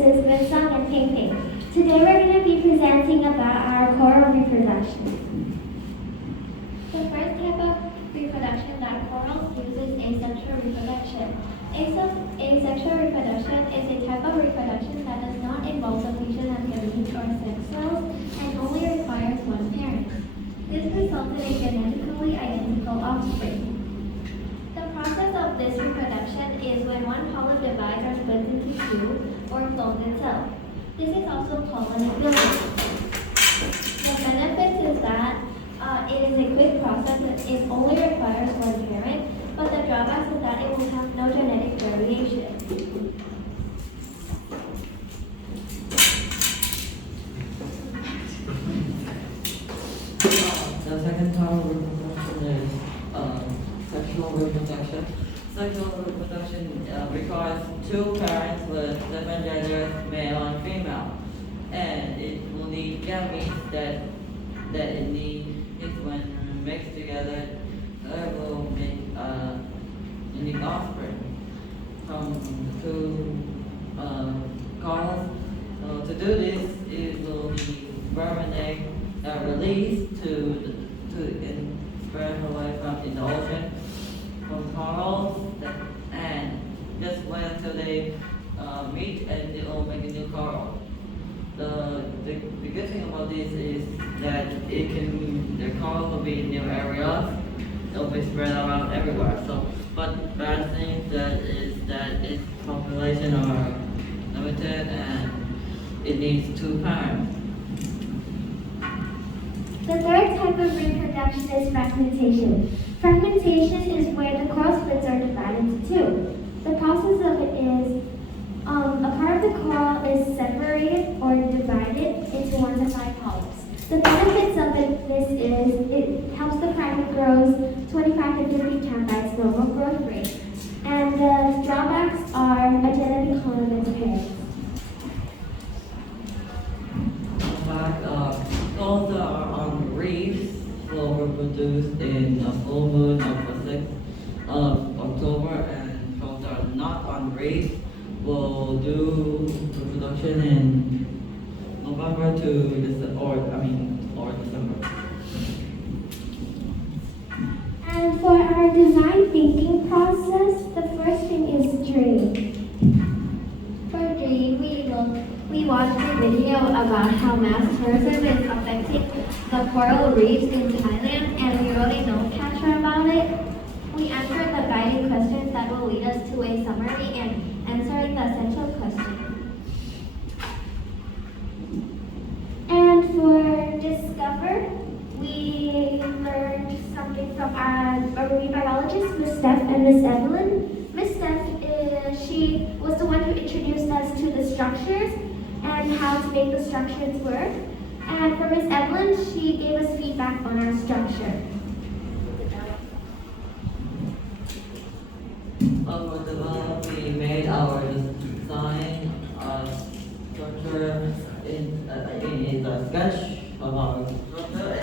is Winsong and Ping Ping. Today we're going to be presenting about our coral reproduction. The first type of reproduction that corals use is asexual reproduction. Asexual reproduction is a type of reproduction that does not involve the fusion of gametes or sex cells and only requires one parent. This results in a genetically identical offspring. The process of this reproduction is when one polyp divides or splits into two or clones itself. This is also called manipulation. The benefit is that it is a quick process and it only requires one parent, but the drawbacks is that it will have no genetic variation. The second type of reproduction is sexual reproduction. Sexual reproduction requires two parents with different genders, male and female, and it will need gametes that it needs when mixed together. It will make unique offspring from two corals. So to do this, it will need sperm and egg released to spread away from in the ocean from corals, and just wait until they meet and it will make a new coral. The good thing about this is that the coral will be in new areas. It'll be spread around everywhere. So, but bad thing is that its population are limited and it needs two parents. The third type of reproduction is fragmentation. Fragmentation is where the coral splits are divided into two. The process of it is a part of the coral is separated or divided into 1 to 5 polyps. The benefits of this is it helps the fragment grows 25 to 50 times by its normal growth rate. And the drawbacks are a genetic clone of its parents. In fact, corals that are on reefs will reproduce in a full moon of the 6th of October, and corals that are not on reefs will do reproduction in November to December, or December. And for our design thinking process, the first thing is dream. For dream, we watched a video about how mass tourism is affecting the coral reefs in Thailand, and we wrote a note capture about it. We answered the guiding questions that will lead us to a summary and answering the essential question. And for discover, we learned something from our marine biologist, Miss Steph and Miss Evelyn. Miss Steph, she was the one who introduced us to the structures and how to make the structures work. And for Miss Evelyn, she gave us feedback on our structure. We made our design structure in the sketch of our structure.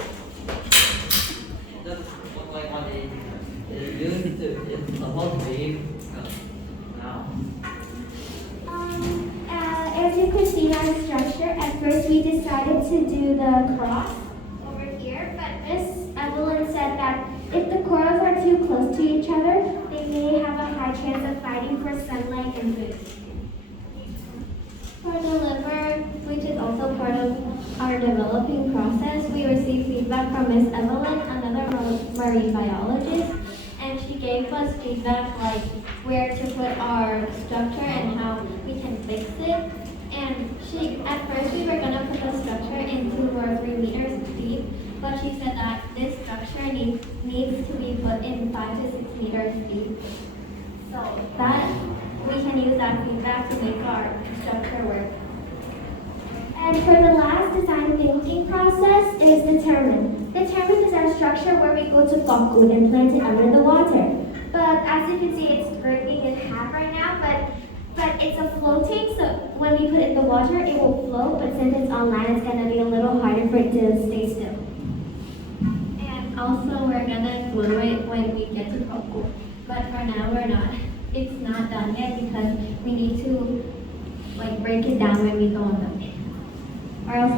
It doesn't look like what it used to. It's supposed to be now. As you can see in our structure, at first we decided to do the cross over here, but Miss Evelyn said that if the corals are too close to each other, they may have a high chance of fighting for sunlight and food. For the liver, which is also part of our developing process, we received feedback from Miss Evelyn, another marine biologist, and she gave us feedback like where to put our structure and how we can fix it. And at first we were gonna put the structure in 2 or 3 meters deep, but she said that this structure needs to be put in 5 to 6 meters deep. So that we can use that feedback to make our structure work. And for the last design thinking process is determine. Determine is our structure where we go to Fokun and plant it under the water. But as you can see, it's breaking in half right now, but it's a floating, so when we put it in the water, it will float, but since it's on land, it's gonna be a little harder for it to stay still. And also we're gonna glue it when we get to Fokun. But for now we're not. It's not done yet because we need to break it down down when we go on the plane, or else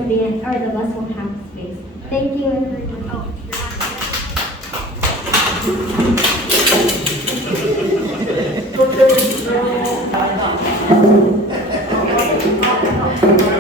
the bus won't have space. Thank you everyone. Bye.